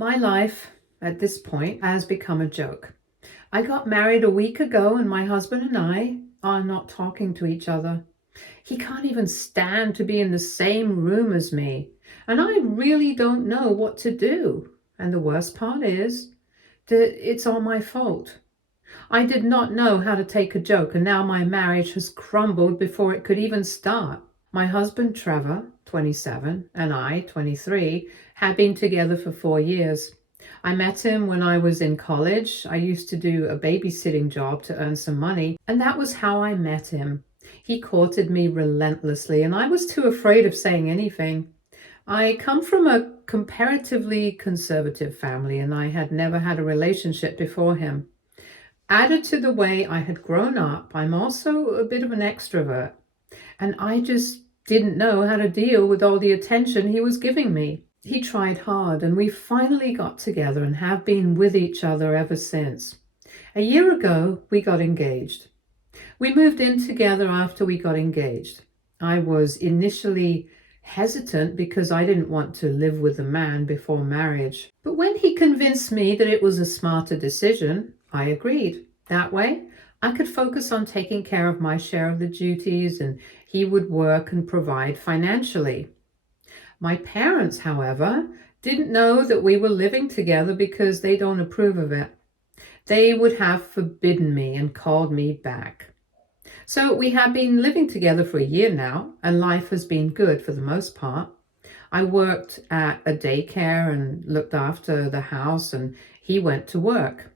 My life at this point has become a joke. I got married a week ago and my husband and I are not talking to each other. He can't even stand to be in the same room as me, and I really don't know what to do. And the worst part is that it's all my fault. I did not know how to take a joke, and now my marriage has crumbled before it could even start. My husband, Trevor, 27, and I, 23, had been together for 4 years. I met him when I was in college. I used to do a babysitting job to earn some money, and that was how I met him. He courted me relentlessly, and I was too afraid of saying anything. I come from a comparatively conservative family, and I had never had a relationship before him. Added to the way I had grown up, I'm also a bit of an extrovert, and I just didn't know how to deal with all the attention he was giving me. He tried hard, and we finally got together and have been with each other ever since. A year ago, we got engaged. We moved in together after we got engaged. I was initially hesitant because I didn't want to live with a man before marriage. But when he convinced me that it was a smarter decision, I agreed. That way, I could focus on taking care of my share of the duties and he would work and provide financially. My parents, however, didn't know that we were living together because they don't approve of it. They would have forbidden me and called me back. So we have been living together for a year now, and life has been good for the most part. I worked at a daycare and looked after the house, and he went to work.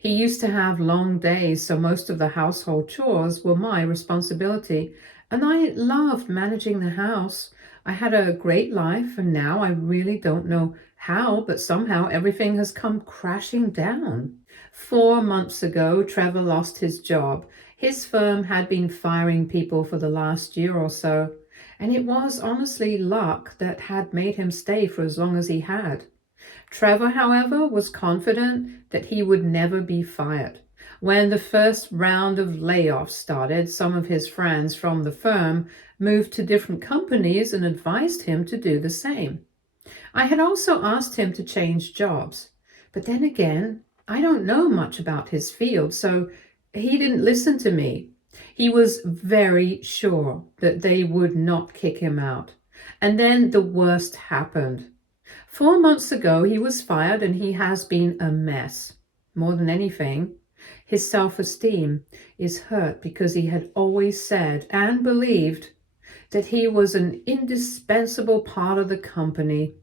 He used to have long days, so most of the household chores were my responsibility, and I loved managing the house. I had a great life, and now I really don't know how, but somehow everything has come crashing down. 4 months ago, Trevor lost his job. His firm had been firing people for the last year or so, and it was honestly luck that had made him stay for as long as he had. Trevor, however, was confident that he would never be fired. When the first round of layoffs started, some of his friends from the firm moved to different companies and advised him to do the same. I had also asked him to change jobs, but then again, I don't know much about his field, so he didn't listen to me. He was very sure that they would not kick him out. And then the worst happened. 4 months ago, he was fired and he has been a mess. More than anything, his self-esteem is hurt because he had always said and believed that he was an indispensable part of the company.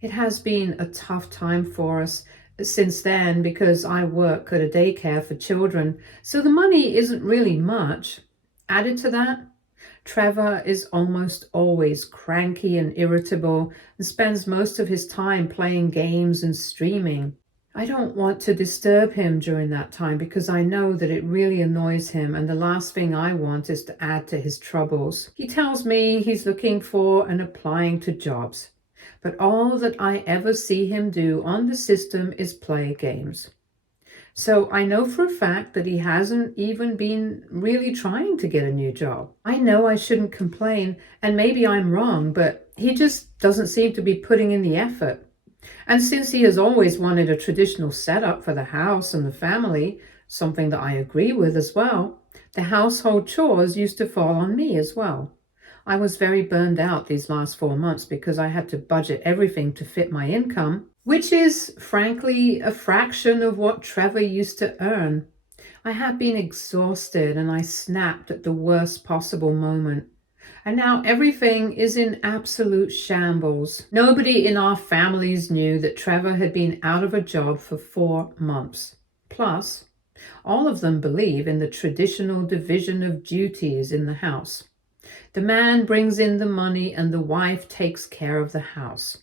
It has been a tough time for us since then because I work at a daycare for children, so the money isn't really much. Added to that, Trevor is almost always cranky and irritable and spends most of his time playing games and streaming. I don't want to disturb him during that time because I know that it really annoys him, and the last thing I want is to add to his troubles. He tells me he's looking for and applying to jobs, but all that I ever see him do on the system is play games. So I know for a fact that he hasn't even been really trying to get a new job. I know I shouldn't complain, and maybe I'm wrong, but he just doesn't seem to be putting in the effort. And since he has always wanted a traditional setup for the house and the family, something that I agree with as well, the household chores used to fall on me as well. I was very burned out these last 4 months because I had to budget everything to fit my income, which is frankly a fraction of what Trevor used to earn. I had been exhausted and I snapped at the worst possible moment. And now everything is in absolute shambles. Nobody in our families knew that Trevor had been out of a job for 4 months. Plus, all of them believe in the traditional division of duties in the house. The man brings in the money and the wife takes care of the house.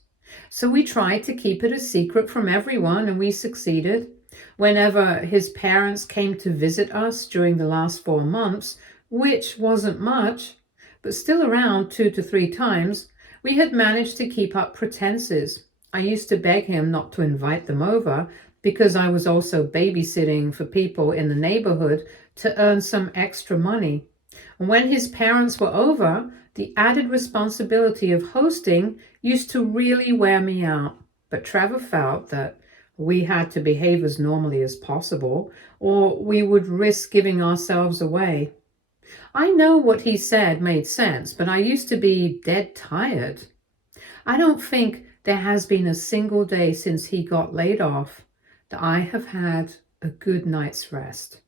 So we tried to keep it a secret from everyone, and we succeeded. Whenever his parents came to visit us during the last 4 months, which wasn't much, but still around 2 to 3 times, we had managed to keep up pretenses. I used to beg him not to invite them over because I was also babysitting for people in the neighborhood to earn some extra money. And when his parents were over, the added responsibility of hosting used to really wear me out. But Trevor felt that we had to behave as normally as possible, or we would risk giving ourselves away. I know what he said made sense, but I used to be dead tired. I don't think there has been a single day since he got laid off that I have had a good night's rest.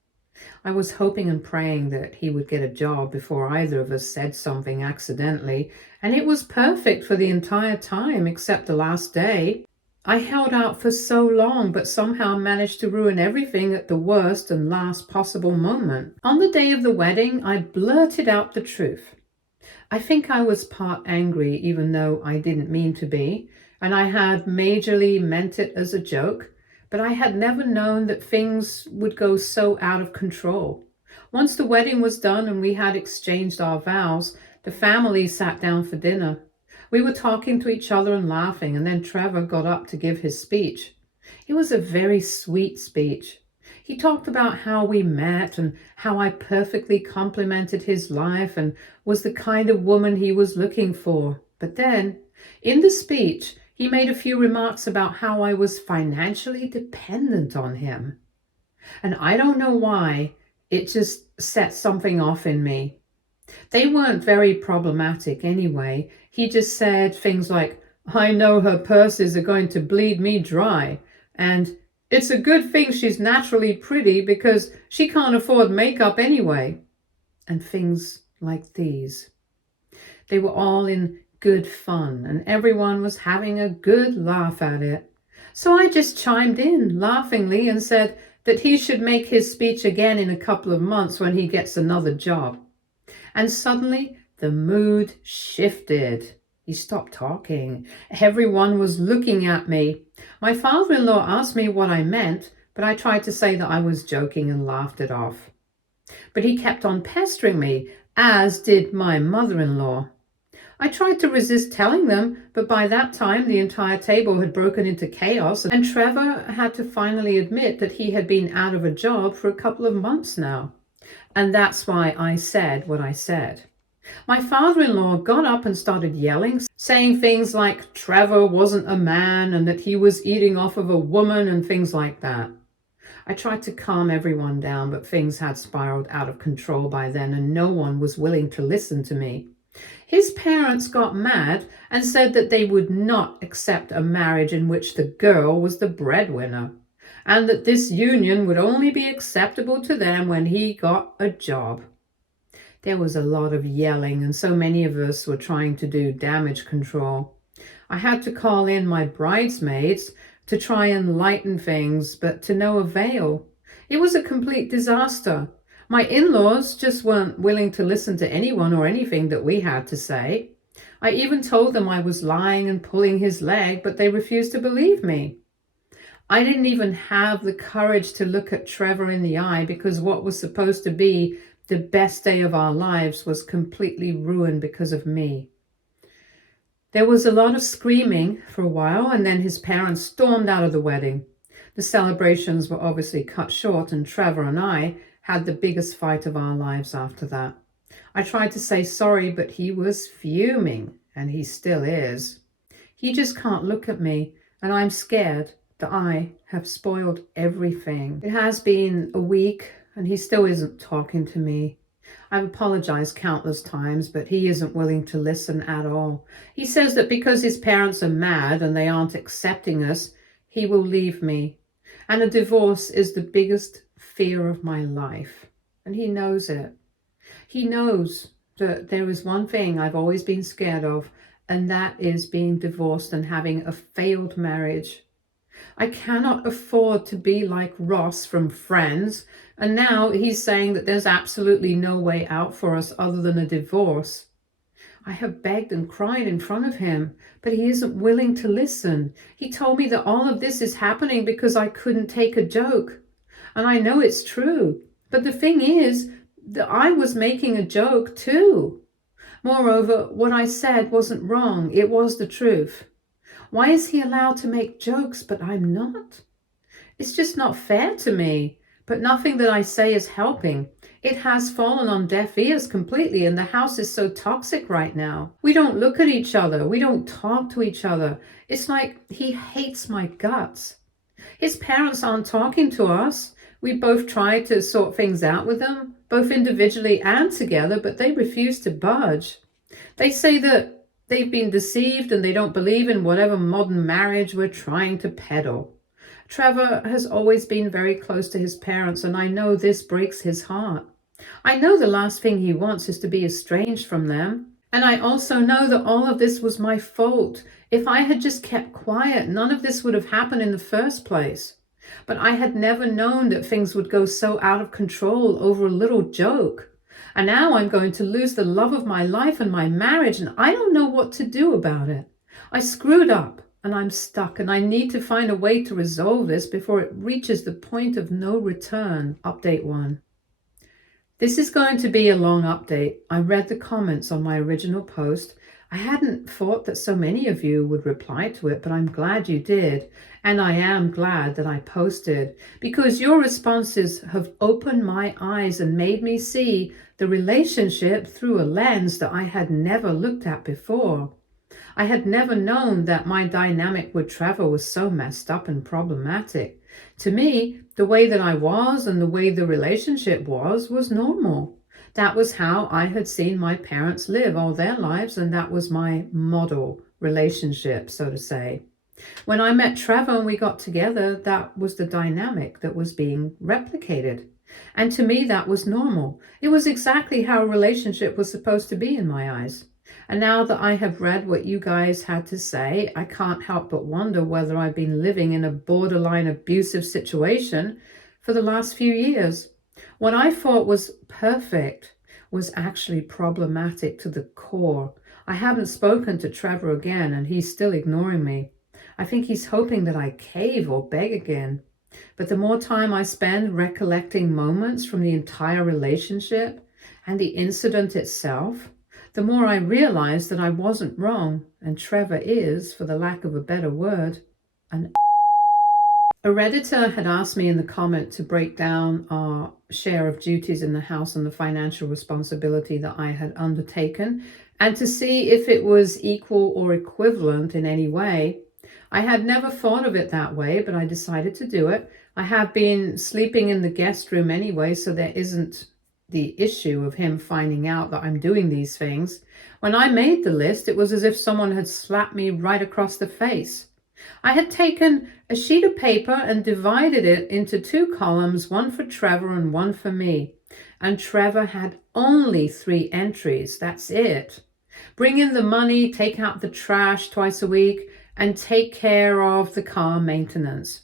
I was hoping and praying that he would get a job before either of us said something accidentally, and it was perfect for the entire time except the last day. I held out for so long, but somehow managed to ruin everything at the worst and last possible moment. On the day of the wedding, I blurted out the truth. I think I was part angry, even though I didn't mean to be, and I had majorly meant it as a joke, but I had never known that things would go so out of control. Once the wedding was done and we had exchanged our vows, the family sat down for dinner. We were talking to each other and laughing, and then Trevor got up to give his speech. It was a very sweet speech. He talked about how we met and how I perfectly complemented his life and was the kind of woman he was looking for. But then, in the speech, he made a few remarks about how I was financially dependent on him. And I don't know why, it just set something off in me. They weren't very problematic anyway. He just said things like, "I know her purses are going to bleed me dry," and "It's a good thing she's naturally pretty because she can't afford makeup anyway," and things like these. They were all in good fun, and everyone was having a good laugh at it. So I just chimed in laughingly and said that he should make his speech again in a couple of months when he gets another job. And suddenly the mood shifted. He stopped talking. Everyone was looking at me. My father-in-law asked me what I meant, but I tried to say that I was joking and laughed it off. But he kept on pestering me, as did my mother-in-law. I tried to resist telling them, but by that time the entire table had broken into chaos, and Trevor had to finally admit that he had been out of a job for a couple of months now. And that's why I said what I said. My father-in-law got up and started yelling, saying things like Trevor wasn't a man and that he was eating off of a woman and things like that. I tried to calm everyone down, but things had spiraled out of control by then and no one was willing to listen to me. His parents got mad and said that they would not accept a marriage in which the girl was the breadwinner, and that this union would only be acceptable to them when he got a job. There was a lot of yelling, and so many of us were trying to do damage control. I had to call in my bridesmaids to try and lighten things, but to no avail. It was a complete disaster. My in-laws just weren't willing to listen to anyone or anything that we had to say. I even told them I was lying and pulling his leg, but they refused to believe me. I didn't even have the courage to look at Trevor in the eye because what was supposed to be the best day of our lives was completely ruined because of me. There was a lot of screaming for a while, and then his parents stormed out of the wedding. The celebrations were obviously cut short, and Trevor and I had the biggest fight of our lives after that. I tried to say sorry, but he was fuming, and he still is. He just can't look at me, and I'm scared that I have spoiled everything. It has been a week and he still isn't talking to me. I've apologized countless times, but he isn't willing to listen at all. He says that because his parents are mad and they aren't accepting us, he will leave me. And a divorce is the biggest fear of my life. And he knows it. He knows that there is one thing I've always been scared of, and that is being divorced and having a failed marriage. I cannot afford to be like Ross from Friends, and now he's saying that there's absolutely no way out for us other than a divorce. I have begged and cried in front of him, but he isn't willing to listen. He told me that all of this is happening because I couldn't take a joke. And I know it's true, but the thing is that I was making a joke too. Moreover, what I said wasn't wrong, it was the truth. Why is he allowed to make jokes, but I'm not? It's just not fair to me. but nothing that I say is helping. It has fallen on deaf ears completely, and the house is so toxic right now. We don't look at each other. We don't talk to each other. It's like he hates my guts. His parents aren't talking to us. We both tried to sort things out with them, both individually and together, but they refuse to budge. They say that they've been deceived and they don't believe in whatever modern marriage we're trying to peddle. Trevor has always been very close to his parents, and I know this breaks his heart. I know the last thing he wants is to be estranged from them. And I also know that all of this was my fault. If I had just kept quiet, none of this would have happened in the first place. But I had never known that things would go so out of control over a little joke. And now I'm going to lose the love of my life and my marriage, and I don't know what to do about it. I screwed up, and I'm stuck, and I need to find a way to resolve this before it reaches the point of no return. Update 1. This is going to be a long update. I read the comments on my original post. I hadn't thought that so many of you would reply to it, but I'm glad you did. And I am glad that I posted, because your responses have opened my eyes and made me see the relationship through a lens that I had never looked at before. I had never known that my dynamic with Trevor was so messed up and problematic. To me, the way that I was and the way the relationship was normal. That was how I had seen my parents live all their lives, and that was my model relationship, so to say. When I met Trevor and we got together, that was the dynamic that was being replicated. And to me, that was normal. It was exactly how a relationship was supposed to be in my eyes. And now that I have read what you guys had to say, I can't help but wonder whether I've been living in a borderline abusive situation for the last few years. What I thought was perfect was actually problematic to the core. I haven't spoken to Trevor again, and he's still ignoring me. I think he's hoping that I cave or beg again. But the more time I spend recollecting moments from the entire relationship and the incident itself, the more I realize that I wasn't wrong, and Trevor is, for the lack of a better word, an A Redditor had asked me in the comment to break down our share of duties in the house and the financial responsibility that I had undertaken, and to see if it was equal or equivalent in any way. I had never thought of it that way, but I decided to do it. I have been sleeping in the guest room anyway, so there isn't the issue of him finding out that I'm doing these things. When I made the list, it was as if someone had slapped me right across the face. I had taken a sheet of paper and divided it into 2 columns, one for Trevor and one for me. And Trevor had only 3 entries. That's it. Bring in the money, take out the trash twice a week, and take care of the car maintenance.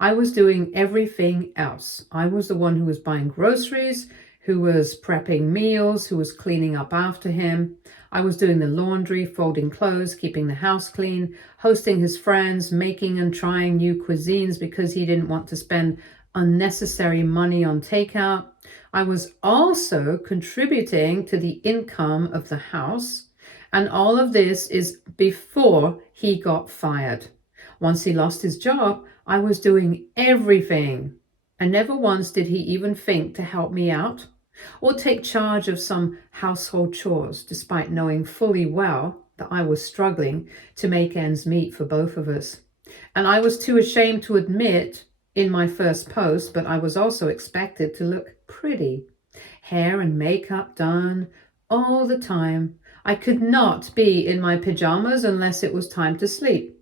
I was doing everything else. I was the one who was buying groceries, who was prepping meals, who was cleaning up after him. I was doing the laundry, folding clothes, keeping the house clean, hosting his friends, making and trying new cuisines because he didn't want to spend unnecessary money on takeout. I was also contributing to the income of the house, and all of this is before he got fired. Once he lost his job, I was doing everything, and never once did he even think to help me out or take charge of some household chores, despite knowing fully well that I was struggling to make ends meet for both of us. And I was too ashamed to admit in my first post, but I was also expected to look pretty. Hair and makeup done all the time. I could not be in my pajamas unless it was time to sleep.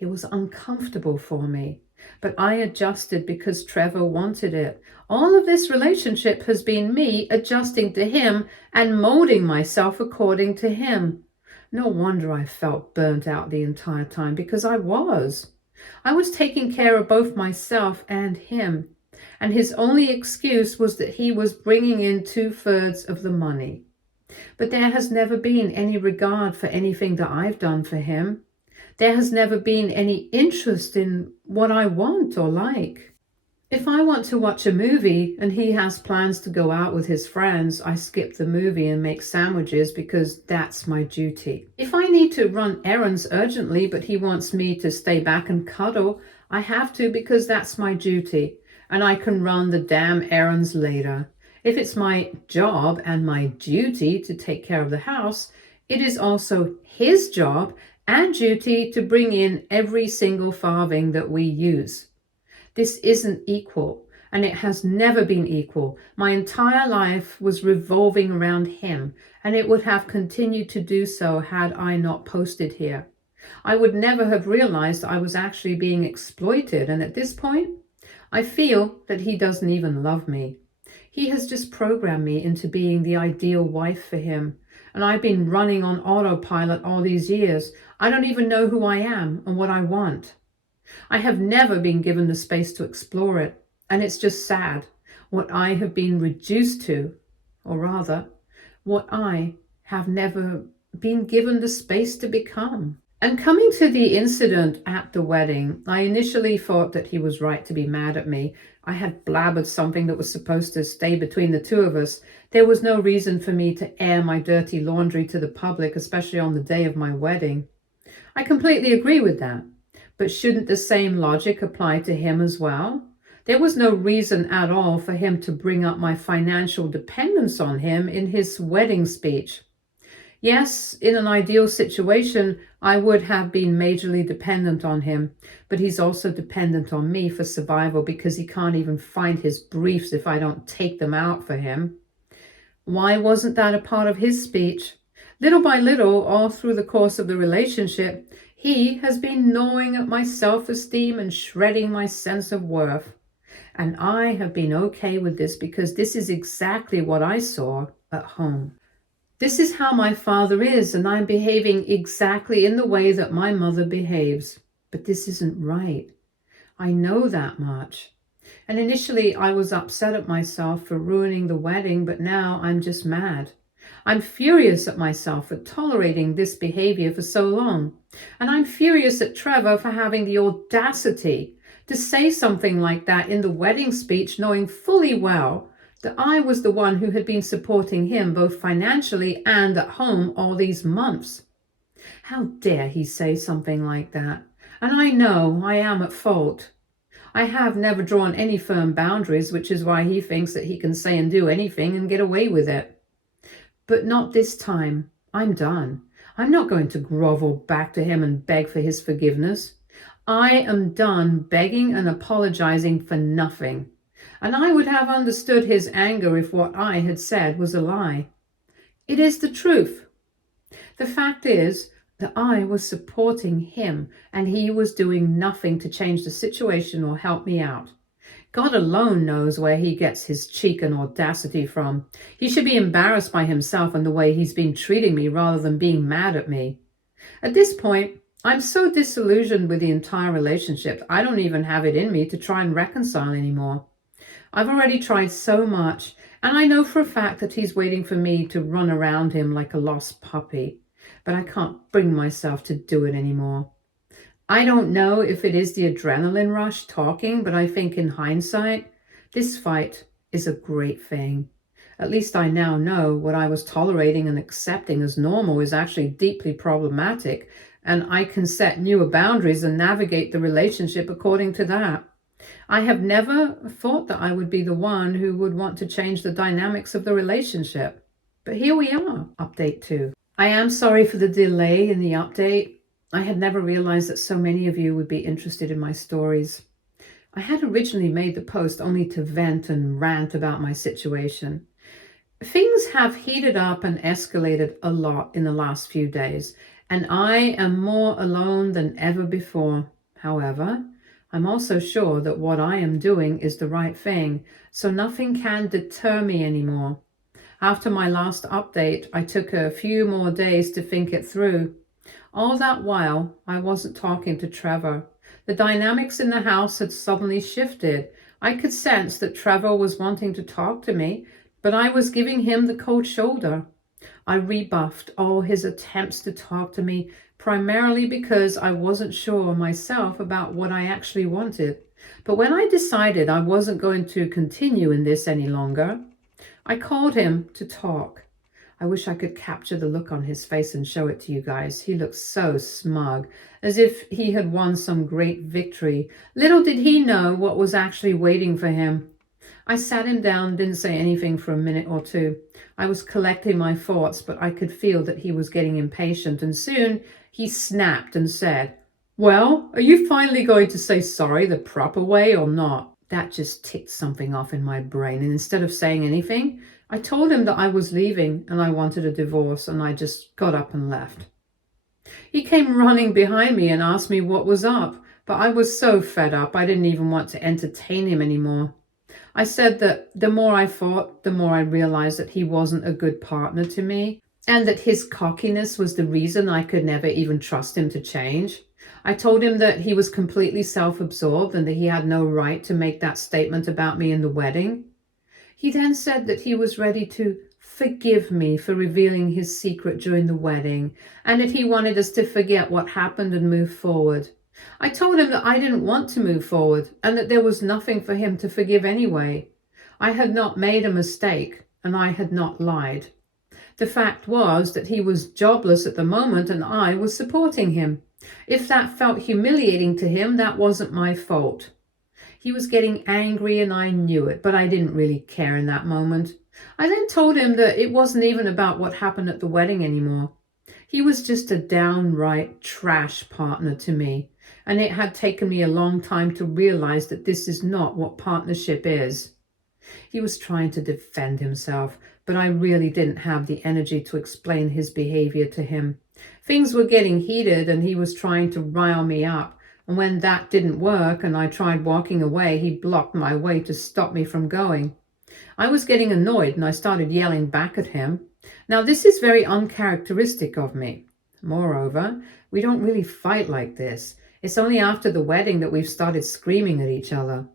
It was uncomfortable for me, but I adjusted because Trevor wanted it. All of this relationship has been me adjusting to him and molding myself according to him. No wonder I felt burnt out the entire time, because I was. I was taking care of both myself and him, and his only excuse was that he was bringing in 2/3 of the money. But there has never been any regard for anything that I've done for him. There has never been any interest in what I want or like. If I want to watch a movie and he has plans to go out with his friends, I skip the movie and make sandwiches because that's my duty. If I need to run errands urgently but he wants me to stay back and cuddle, I have to because that's my duty. and I can run the damn errands later. If it's my job and my duty to take care of the house, it is also his job and duty to bring in every single farthing that we use. This isn't equal, and it has never been equal. My entire life was revolving around him, and it would have continued to do so had I not posted here. I would never have realized I was actually being exploited, and at this point, I feel that he doesn't even love me. He has just programmed me into being the ideal wife for him, and I've been running on autopilot all these years. I don't even know who I am and what I want. I have never been given the space to explore it, and it's just sad what I have been reduced to, or rather, what I have never been given the space to become. And coming to the incident at the wedding, I initially thought that he was right to be mad at me. I had blabbered something that was supposed to stay between the two of us. There was no reason for me to air my dirty laundry to the public, especially on the day of my wedding. I completely agree with that. But shouldn't the same logic apply to him as well? There was no reason at all for him to bring up my financial dependence on him in his wedding speech. Yes, in an ideal situation, I would have been majorly dependent on him, but he's also dependent on me for survival because he can't even find his briefs if I don't take them out for him. Why wasn't that a part of his speech? Little by little, all through the course of the relationship, he has been gnawing at my self-esteem and shredding my sense of worth. And I have been okay with this because this is exactly what I saw at home. This is how my father is, and I'm behaving exactly in the way that my mother behaves. But this isn't right. I know that much. And initially I was upset at myself for ruining the wedding, but now I'm just mad. I'm furious at myself for tolerating this behavior for so long. And I'm furious at Trevor for having the audacity to say something like that in the wedding speech, knowing fully well that I was the one who had been supporting him both financially and at home all these months. How dare he say something like that? And I know I am at fault. I have never drawn any firm boundaries, which is why he thinks that he can say and do anything and get away with it. But not this time. I'm done. I'm not going to grovel back to him and beg for his forgiveness. I am done begging and apologizing for nothing. And I would have understood his anger if what I had said was a lie. It is the truth. The fact is that I was supporting him and he was doing nothing to change the situation or help me out. God alone knows where he gets his cheek and audacity from. He should be embarrassed by himself and the way he's been treating me rather than being mad at me. At this point, I'm so disillusioned with the entire relationship, I don't even have it in me to try and reconcile anymore. I've already tried so much, and I know for a fact that he's waiting for me to run around him like a lost puppy, but I can't bring myself to do it anymore. I don't know if it is the adrenaline rush talking, but I think in hindsight, this fight is a great thing. At least I now know what I was tolerating and accepting as normal is actually deeply problematic, and I can set newer boundaries and navigate the relationship according to that. I have never thought that I would be the one who would want to change the dynamics of the relationship. But here we are, update 2. I am sorry for the delay in the update. I had never realized that so many of you would be interested in my stories. I had originally made the post only to vent and rant about my situation. Things have heated up and escalated a lot in the last few days, and I am more alone than ever before. However, I'm also sure that what I am doing is the right thing, so nothing can deter me anymore. After my last update, I took a few more days to think it through. All that while, I wasn't talking to Trevor. The dynamics in the house had suddenly shifted. I could sense that Trevor was wanting to talk to me, but I was giving him the cold shoulder. I rebuffed all his attempts to talk to me, primarily because I wasn't sure myself about what I actually wanted. But when I decided I wasn't going to continue in this any longer, I called him to talk. I wish I could capture the look on his face and show it to you guys. He looked so smug, as if he had won some great victory. Little did he know what was actually waiting for him. I sat him down, didn't say anything for a minute or two. I was collecting my thoughts, but I could feel that he was getting impatient, and soon he snapped and said, "Well, are you finally going to say sorry the proper way or not?" That just ticked something off in my brain, and instead of saying anything, I told him that I was leaving and I wanted a divorce, and I just got up and left. He came running behind me and asked me what was up, but I was so fed up I didn't even want to entertain him anymore. I said that the more I thought, the more I realized that he wasn't a good partner to me, and that his cockiness was the reason I could never even trust him to change. I told him that he was completely self-absorbed and that he had no right to make that statement about me in the wedding. He then said that he was ready to forgive me for revealing his secret during the wedding, and that he wanted us to forget what happened and move forward. I told him that I didn't want to move forward and that there was nothing for him to forgive anyway. I had not made a mistake and I had not lied. The fact was that he was jobless at the moment and I was supporting him. If that felt humiliating to him, that wasn't my fault. He was getting angry and I knew it, but I didn't really care in that moment. I then told him that it wasn't even about what happened at the wedding anymore. He was just a downright trash partner to me, and it had taken me a long time to realize that this is not what partnership is. He was trying to defend himself, but I really didn't have the energy to explain his behavior to him. Things were getting heated and he was trying to rile me up, and when that didn't work and I tried walking away, he blocked my way to stop me from going. I was getting annoyed and I started yelling back at him. Now, this is very uncharacteristic of me. Moreover, we don't really fight like this. It's only after the wedding that we've started screaming at each other.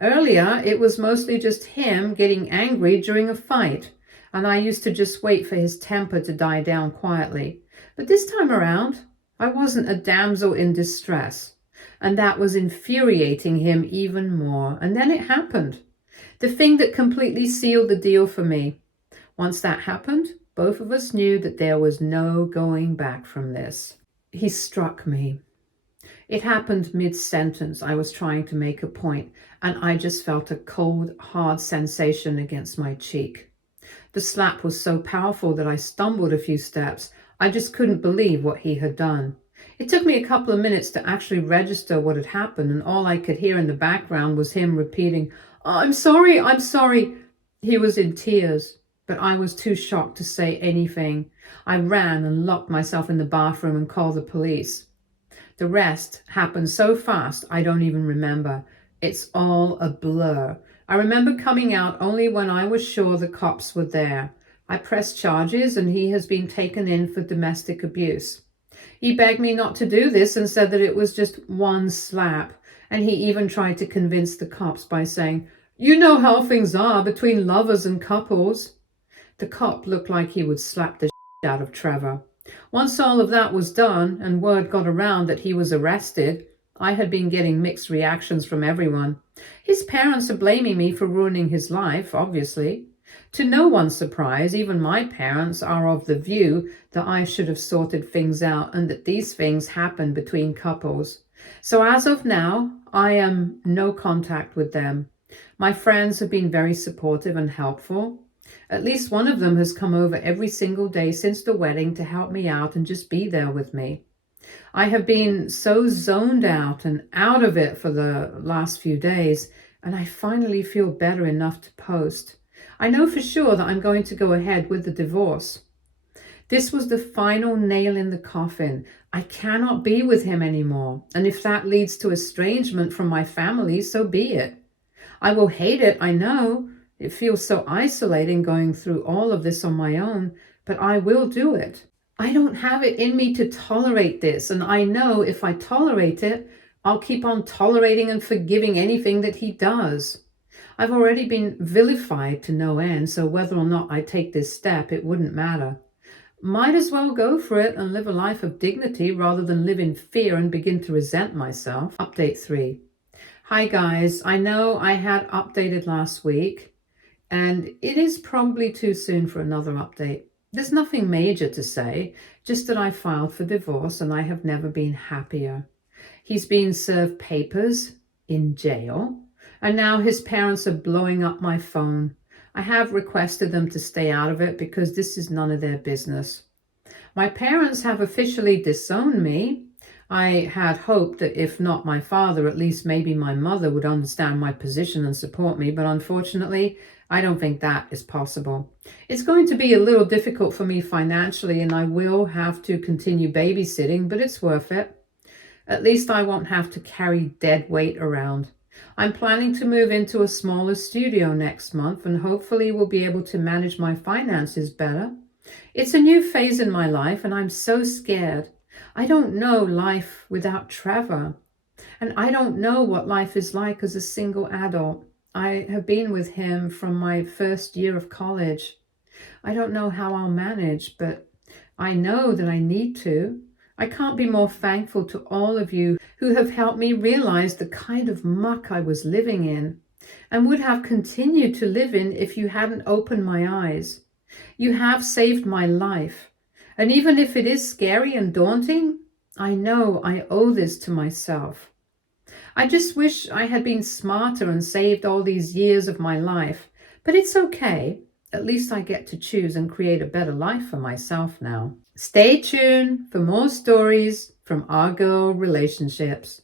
Earlier, it was mostly just him getting angry during a fight, and I used to just wait for his temper to die down quietly. But this time around, I wasn't a damsel in distress, and that was infuriating him even more. And then it happened. The thing that completely sealed the deal for me. Once that happened, both of us knew that there was no going back from this. He struck me. It happened mid-sentence. I was trying to make a point, and I just felt a cold, hard sensation against my cheek. The slap was so powerful that I stumbled a few steps. I just couldn't believe what he had done. It took me a couple of minutes to actually register what had happened, and all I could hear in the background was him repeating, I'm sorry, I'm sorry." He was in tears, but I was too shocked to say anything. I ran and locked myself in the bathroom and called the police. The rest happened so fast I don't even remember. It's all a blur. I remember coming out only when I was sure the cops were there. I pressed charges and he has been taken in for domestic abuse. He begged me not to do this and said that it was just one slap. And he even tried to convince the cops by saying, "You know how things are between lovers and couples." The cop looked like he would slap the shit out of Trevor. Once all of that was done and word got around that he was arrested, I had been getting mixed reactions from everyone. His parents are blaming me for ruining his life, obviously. To no one's surprise, even my parents are of the view that I should have sorted things out and that these things happen between couples. So as of now, I am no contact with them. My friends have been very supportive and helpful. At least one of them has come over every single day since the wedding to help me out and just be there with me. I have been so zoned out and out of it for the last few days, and I finally feel better enough to post. I know for sure that I'm going to go ahead with the divorce. This was the final nail in the coffin. I cannot be with him anymore, and if that leads to estrangement from my family, so be it. I will hate it, I know. It feels so isolating going through all of this on my own, but I will do it. I don't have it in me to tolerate this, and I know if I tolerate it, I'll keep on tolerating and forgiving anything that he does. I've already been vilified to no end, so whether or not I take this step, it wouldn't matter. Might as well go for it and live a life of dignity rather than live in fear and begin to resent myself. Update 3. Hi guys, I know I had updated last week, and it is probably too soon for another update. There's nothing major to say, just that I filed for divorce and I have never been happier. He's been served papers in jail, and now his parents are blowing up my phone. I have requested them to stay out of it because this is none of their business. My parents have officially disowned me. I had hoped that if not my father, at least maybe my mother would understand my position and support me, but unfortunately, I don't think that is possible. It's going to be a little difficult for me financially, and I will have to continue babysitting, but it's worth it. At least I won't have to carry dead weight around. I'm planning to move into a smaller studio next month, and hopefully will be able to manage my finances better. It's a new phase in my life, and I'm so scared. I don't know life without Trevor, and I don't know what life is like as a single adult. I have been with him from my first year of college. I don't know how I'll manage, but I know that I need to. I can't be more thankful to all of you who have helped me realize the kind of muck I was living in and would have continued to live in if you hadn't opened my eyes. You have saved my life. And even if it is scary and daunting, I know I owe this to myself. I just wish I had been smarter and saved all these years of my life. But it's okay. At least I get to choose and create a better life for myself now. Stay tuned for more stories from our girl relationships.